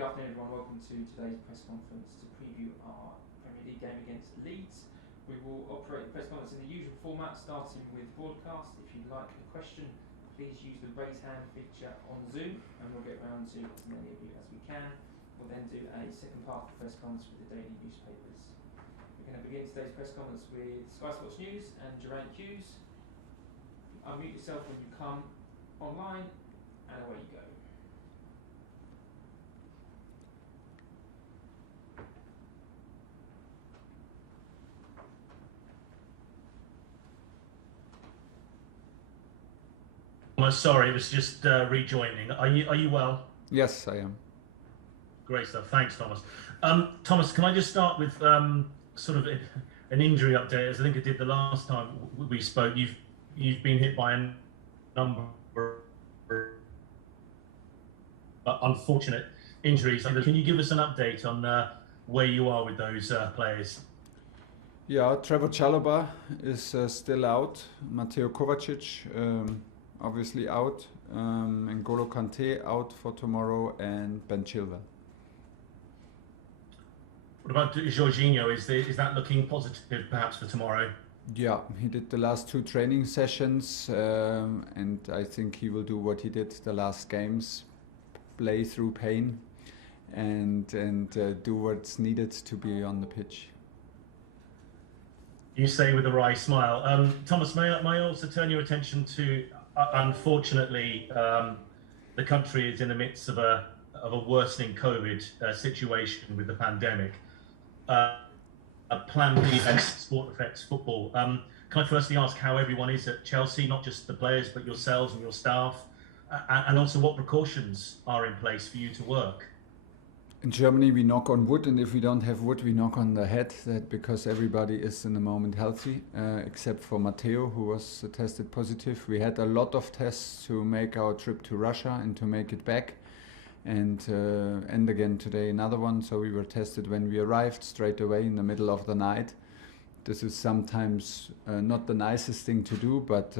Good afternoon, everyone. Welcome to today's press conference to preview our Premier League game against Leeds. We will operate the press conference in the usual format, starting with broadcast. If you'd like a question, please use the raise hand feature on Zoom, and we'll get round to as many of you as we can. We'll then do a second part of the press conference with the daily newspapers. We're going to begin today's press conference with Sky Sports News and Geraint Hughes. Unmute yourself when you come online, and away you go. Sorry, it was just rejoining. Are you well? Yes, I am. Great stuff. Thanks, Thomas. Thomas, can I just start with sort of an injury update? As I think I did the last time we spoke. You've been hit by a number of unfortunate injuries. Can you give us an update on where you are with those players? Yeah, Trevor Chalobah is still out. Mateo Kovacic obviously out. N'Golo Kante out for tomorrow, and Ben Chilwell. What about Jorginho? Is that looking positive perhaps for tomorrow? Yeah, he did the last 2 training sessions, and I think he will do what he did the last games, play through pain, and do what's needed to be on the pitch. You say with a wry smile. Thomas, may I also turn your attention to, unfortunately, the country is in the midst of a worsening COVID situation with the pandemic. A plan B against sport affects football. Can I firstly ask how everyone is at Chelsea, not just the players, but yourselves and your staff, and also what precautions are in place for you to work? In Germany, we knock on wood, and if we don't have wood, we knock on the head, because everybody is in the moment healthy, except for Matteo, who was tested positive. We had a lot of tests to make our trip to Russia and to make it back. And again today another one, so we were tested when we arrived straight away in the middle of the night. This is sometimes not the nicest thing to do, but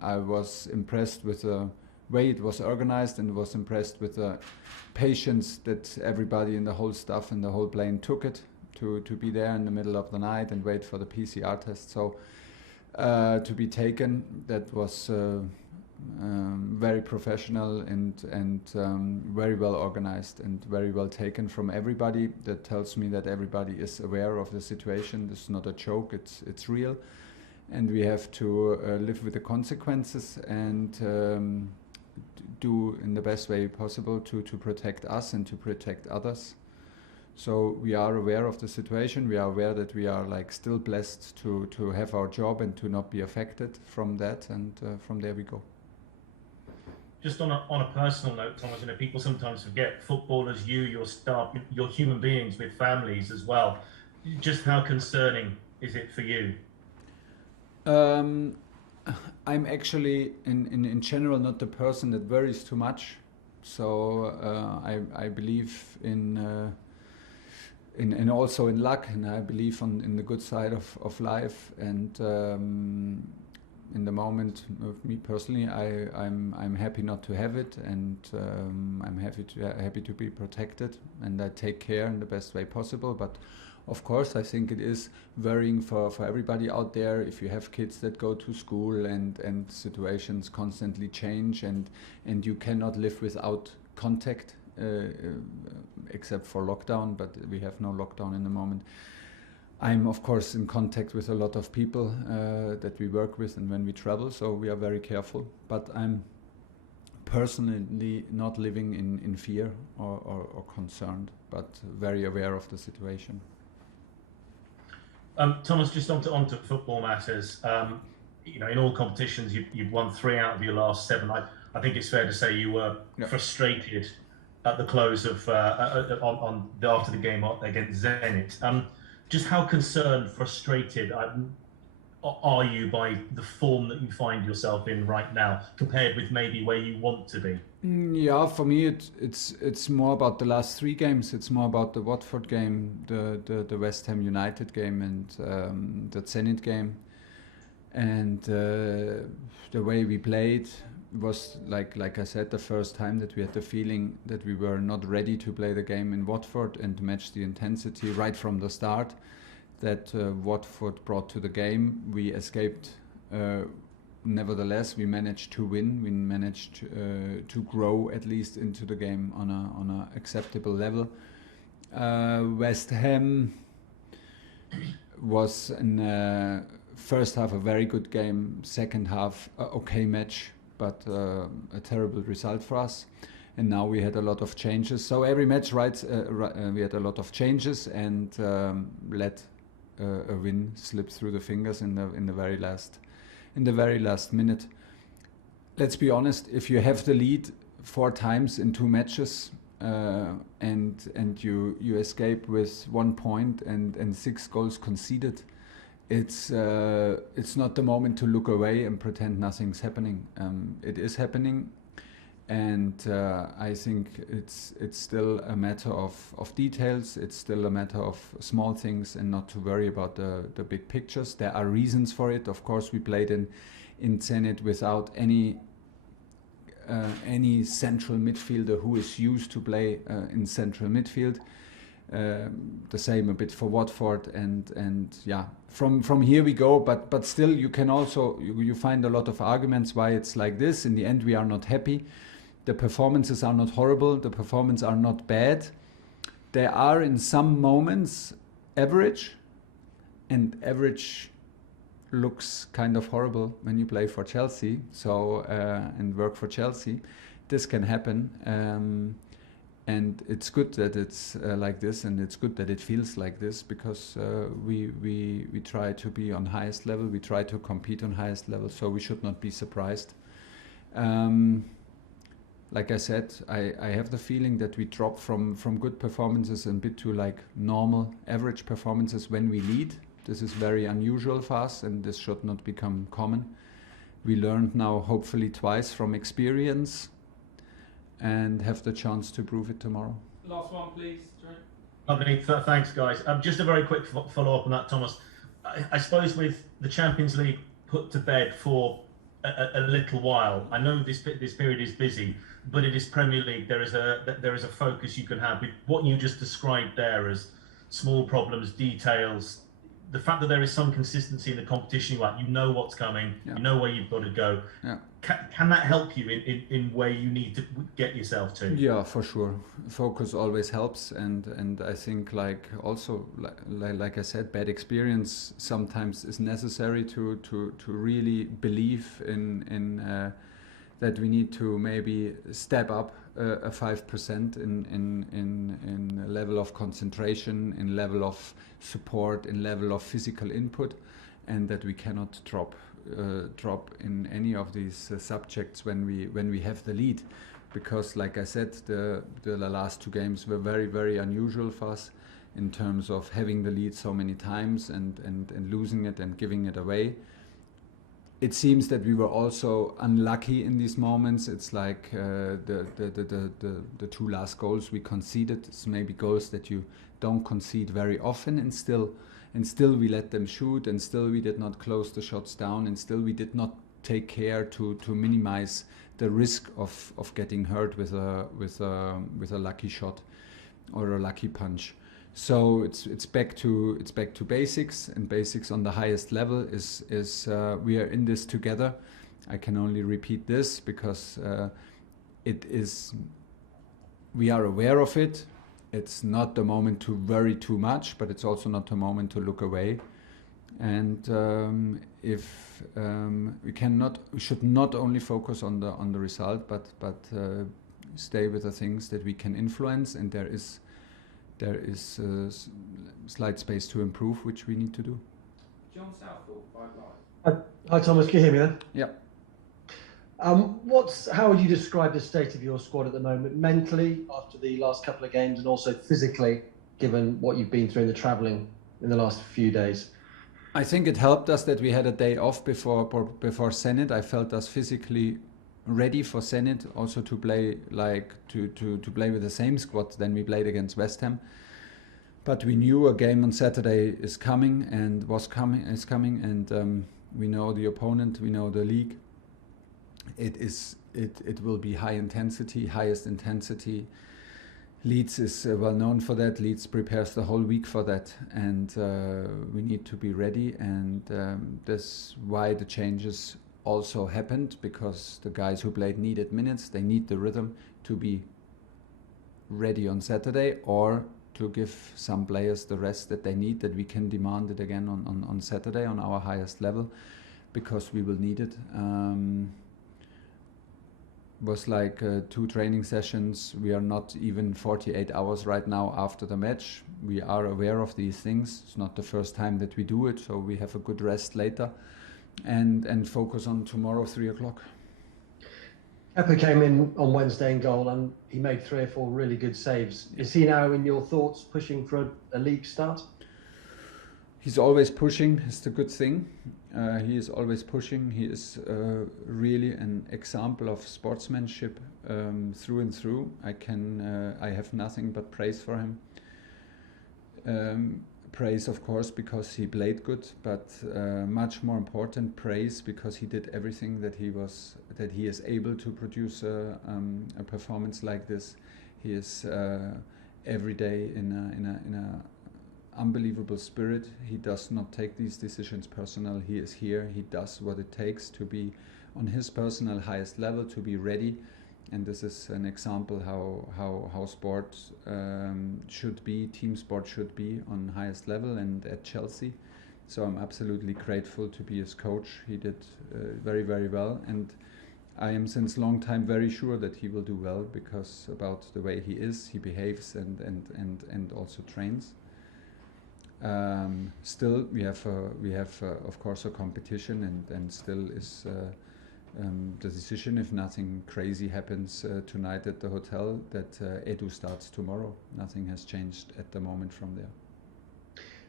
I was impressed with the way it was organized, and was impressed with the patience that everybody in the whole staff and the whole plane took it to be there in the middle of the night and wait for the PCR test. So to be taken, that was very professional and very well organized and very well taken from everybody. That tells me that everybody is aware of the situation. This is not a joke, it's real, and we have to live with the consequences and do in the best way possible to protect us and to protect others. So we are aware of the situation. We are aware that we are still blessed to have our job and to not be affected from that, and from there we go. Just on a personal note, Thomas, people sometimes forget footballers, your staff, you're human beings with families as well. Just how concerning is it for you? I'm actually, in general, not the person that worries too much. So I believe in also in luck, and I believe in the good side of life. And in the moment, of me personally, I'm happy not to have it, and I'm happy to be protected, and I take care in the best way possible. But of course, I think it is worrying for everybody out there if you have kids that go to school and situations constantly change, and you cannot live without contact except for lockdown, but we have no lockdown in the moment. I'm of course in contact with a lot of people that we work with and when we travel, so we are very careful. But I'm personally not living in fear or concerned, but very aware of the situation. Thomas, just onto football matters. In all competitions, you've won 3 out of your last 7. I think it's fair to say you were frustrated at the close of after the game against Zenit. Just how concerned, frustrated are you by the form that you find yourself in right now, compared with maybe where you want to be? Yeah, for me it's more about the last 3 games. It's more about the Watford game, the West Ham United game, and the Zenit game, and the way we played. it was like I said, the first time that we had the feeling that we were not ready to play the game in Watford and to match the intensity right from the start that Watford brought to the game. We escaped. Nevertheless, we managed to win. We managed to grow at least into the game on a acceptable level. West Ham was in first half a very good game. Second half, okay match, but a terrible result for us. And now we had a lot of changes. So every match, we had a lot of changes and let a win slip through the fingers in the very last minute. Let's be honest, if you have the lead 4 times in 2 matches and you escape with 1 point and 6 goals conceded, it's not the moment to look away and pretend nothing's happening. It is happening, and I think it's still a matter of details. It's still a matter of small things and not to worry about the big pictures. There are reasons for it. Of course, we played in Zenit without any central midfielder who is used to play in central midfield. The same a bit for Watford, and yeah, from here we go. But still, you can also you find a lot of arguments why it's like this. In the end, we are not happy. The performances are not horrible. The performances are not bad. They are in some moments average, and average looks kind of horrible when you play for Chelsea. So and work for Chelsea, this can happen. And it's good that it's like this, and it's good that it feels like this, because we try to be on highest level. We try to compete on highest level, so we should not be surprised. Like I said, I have the feeling that we drop from good performances a bit to like normal average performances when we lead. This is very unusual for us, and this should not become common. We learned now hopefully twice from experience, and have the chance to prove it tomorrow. Last one, please, Jerry. Lovely, thanks, guys. Just a very quick follow-up on that, Thomas. I suppose with the Champions League put to bed for a little while, I know this period is busy, but it is Premier League. There is a focus you can have with what you just described there as small problems, details. The fact that there is some consistency in the competition you know what's coming, yeah. You know where you've got to go. Yeah. Can that help you in where you need to get yourself to? Yeah, for sure. Focus always helps, and I think like I said, bad experience sometimes is necessary to really believe in that we need to maybe step up a 5% in level of concentration, in level of support, in level of physical input, and that we cannot drop in any of these subjects when we have the lead, because like I said, the last 2 games were very, very unusual for us in terms of having the lead so many times and losing it and giving it away. It seems that we were also unlucky in these moments. It's like the 2 last goals we conceded. It's maybe goals that you don't concede very often, and still we let them shoot, and still we did not close the shots down, and still we did not take care to minimize the risk of getting hurt with a lucky shot or a lucky punch. So it's back to basics, and basics on the highest level is we are in this together. I can only repeat this because we are aware of it. It's not the moment to worry too much, but it's also not the moment to look away. And if we should not only focus on the result, but stay with the things that we can influence, and there is slight space to improve, which we need to do. John Southall, 5 Live. Hi Thomas, can you hear me then? Yeah. How would you describe the state of your squad at the moment, mentally after the last couple of games, and also physically, given what you've been through in the travelling in the last few days? I think it helped us that we had a day off before Zenit. I felt us physically ready for Zenit, also to play to play with the same squad than we played against West Ham. But we knew a game on Saturday is coming, and we know the opponent, we know the league. It is it will be highest intensity. Leeds is well known for that. Leeds prepares the whole week for that, and we need to be ready. And that's why the changes also happened, because the guys who played needed minutes. They need the rhythm to be ready on Saturday, or to give some players the rest that they need, that we can demand it again on Saturday on our highest level, because we will need it. Was like 2 training sessions. We are not even 48 hours right now after the match. We are aware of these things. It's not the first time that we do it, so we have a good rest later and focus on tomorrow 3 o'clock. Kepa came in on Wednesday in goal and he made 3 or 4 really good saves. Is he now, in your thoughts, pushing for a league start? He's always pushing. It's the good thing. He is always pushing. He is really an example of sportsmanship through and through. I have nothing but praise for him. Praise, of course, because he played good, but much more important, praise because he did everything that he is able to produce a performance like this. He is every day in a unbelievable spirit. He does not take these decisions personal. He is here. He does what it takes to be on his personal highest level, to be ready. And this is an example how sport should be, team sport should be on highest level and at Chelsea. So I'm absolutely grateful to be his coach. He did very, very well. And I am since long time very sure that he will do well, because about the way he is, he behaves and also trains. Still, we have of course a competition, and still is the decision, if nothing crazy happens tonight at the hotel, that Edu starts tomorrow. Nothing has changed at the moment from there.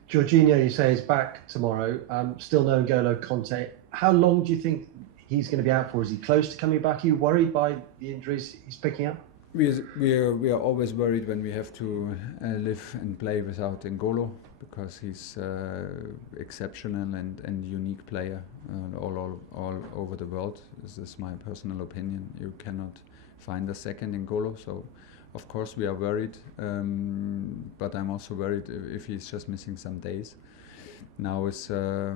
Jorginho, you say, is back tomorrow. Still no N'Golo Conte. How long do you think he's going to be out for? Is he close to coming back? Are you worried by the injuries he's picking up? We are always worried when we have to live and play without N'Golo, because he's exceptional and unique player all over the world. This is my personal opinion. You cannot find a second N'Golo, so of course we are worried. But I'm also worried if he's just missing some days. Now is a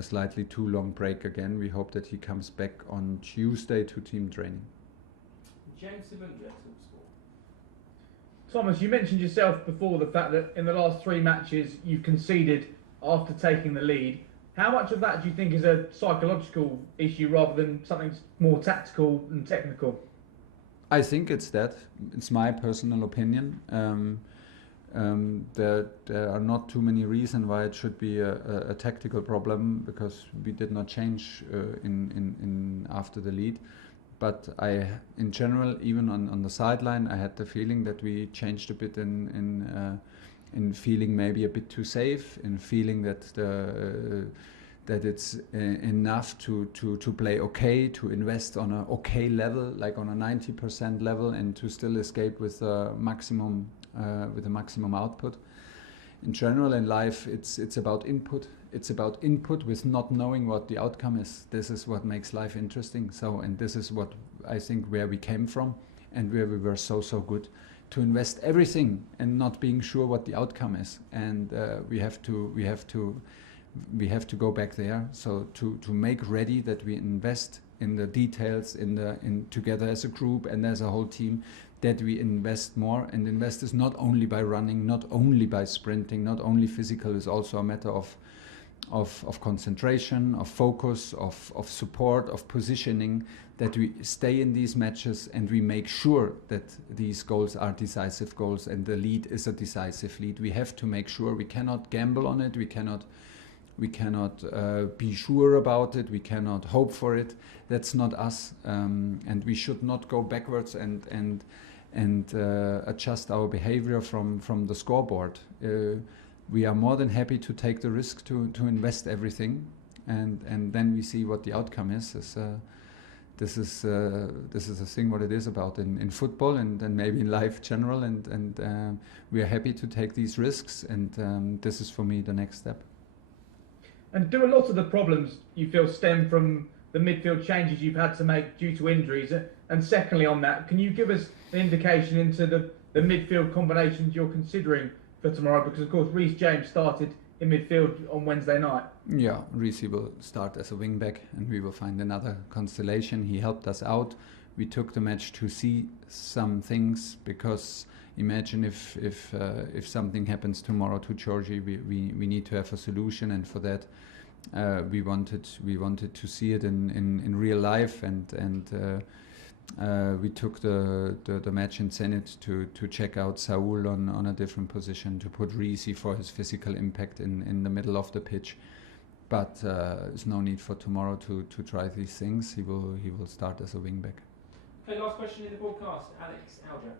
slightly too long break again. We hope that he comes back on Tuesday to team training. James Savunja, Talksport. Thomas, you mentioned yourself before the fact that in the last 3 matches you've conceded after taking the lead. How much of that do you think is a psychological issue rather than something more tactical and technical? I think it's that. It's my personal opinion. There are not too many reasons why it should be a tactical problem, because we did not change in after the lead. But in general, even on the sideline, I had the feeling that we changed a bit in feeling maybe a bit too safe, in feeling that that it's enough to play okay, to invest on a okay level, like on a 90% level, and to still escape with a maximum output. In general, in life, it's about input. It's about input with not knowing what the outcome is. This is what makes life interesting. And this is what I think where we came from, and where we were so good, to invest everything and not being sure what the outcome is. And we have to go back there. So to make ready that we invest in the details, in together as a group and as a whole team, that we invest more. And invest is not only by running, not only by sprinting, not only physical. It's also a matter of concentration, of focus, of support, of positioning, that we stay in these matches and we make sure that these goals are decisive goals and the lead is a decisive lead. We have to make sure. We cannot gamble on it. We cannot be sure about it. We cannot hope for it. That's not us. And we should not go backwards and adjust our behavior from the scoreboard. We are more than happy to take the risk to invest everything, and then we see what the outcome is. This is the thing what it is about in football and maybe in life general, and we are happy to take these risks, and this is for me the next step. And do a lot of the problems you feel stem from the midfield changes you've had to make due to injuries? And secondly on that, can you give us an indication into the midfield combinations you're considering for tomorrow? Because of course Reece James started in midfield on Wednesday night. Yeah, Reece will start as a wing back, and we will find another constellation. He helped us out. We took the match to see some things, because imagine if something happens tomorrow to Georgie, we need to have a solution, and for that we wanted to see it in real life, and we took the match in Zenit to check out Saul on a different position, to put Reece for his physical impact in the middle of the pitch. But there's no need for tomorrow to try these things. He will start as a wing back. Okay, last question in the broadcast, Alex Alger.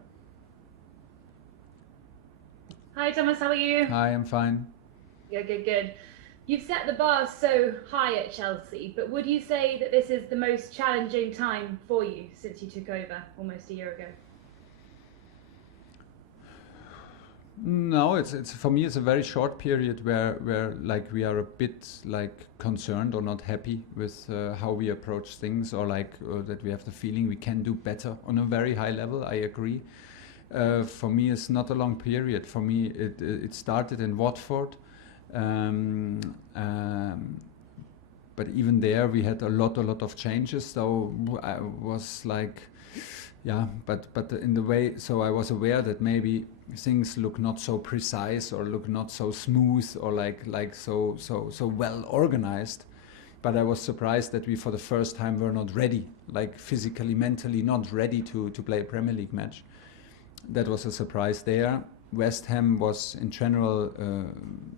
Hi Thomas, how are you? Hi, I'm fine. Good. You've set the bar so high at Chelsea, but would you say that this is the most challenging time for you since you took over almost a year ago? No, it's for me it's a very short period where like we are a bit like concerned or not happy with how we approach things, or that we have the feeling we can do better on a very high level. I agree. For me, it's not a long period. For me, it started in Watford, but even there we had a lot of changes. So I was like, yeah, but in the way, so I was aware that maybe things look not so precise or look not so smooth or like so well organized. But I was surprised that we for the first time were not ready, like physically, mentally not ready to play a Premier League match. That was a surprise there. West Ham was in general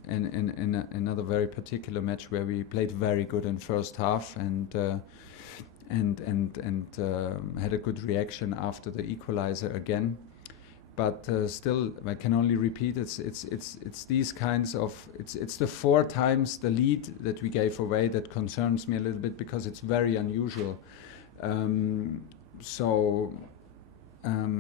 in another very particular match where we played very good in first half and had a good reaction after the equalizer again. But still, I can only repeat, it's these kinds of, it's the 4 times the lead that we gave away that concerns me a little bit, because it's very unusual.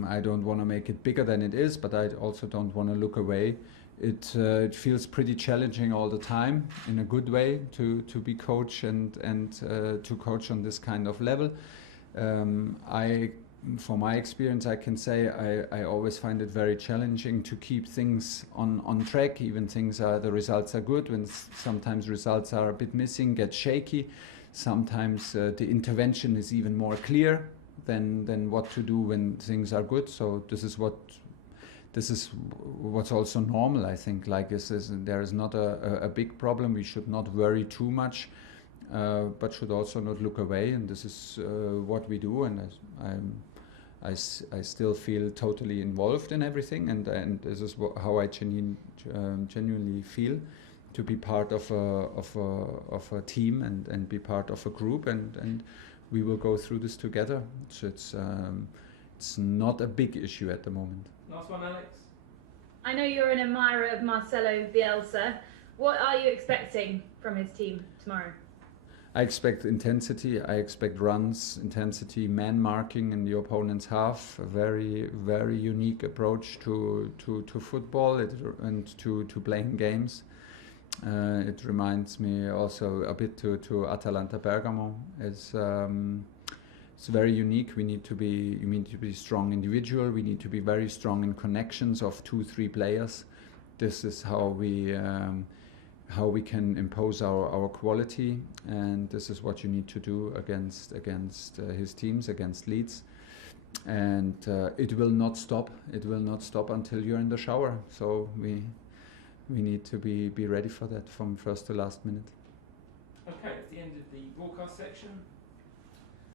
I don't want to make it bigger than it is, but I also don't want to look away. It feels pretty challenging all the time, in a good way, to be coach and to coach on this kind of level. For my experience, I can say I always find it very challenging to keep things on track. Even the results are good, when sometimes results are a bit missing, get shaky. Sometimes the intervention is even more clear than what to do when things are good. So this is what's also normal, I think. Like there is not a big problem. We should not worry too much, but should also not look away. And this is what we do. And I still feel totally involved in everything. And this is how I genuinely feel, to be part of a team and be part of a group, and we will go through this together. So it's not a big issue at the moment. Last one, Alex. I know you're an admirer of Marcelo Bielsa. What are you expecting from his team tomorrow? I expect intensity. I expect runs, intensity, man marking in the opponent's half. A very, very unique approach to football and to playing games. It reminds me also a bit to Atalanta Bergamo. It's very unique. We need to be strong individual. We need to be very strong in connections of 2-3 players. This is how we can impose our quality, and this is what you need to do against his teams, against Leeds. And it will not stop. It will not stop until you're in the shower. So we need to be ready for that from first to last minute. Okay, that's the end of the broadcast section.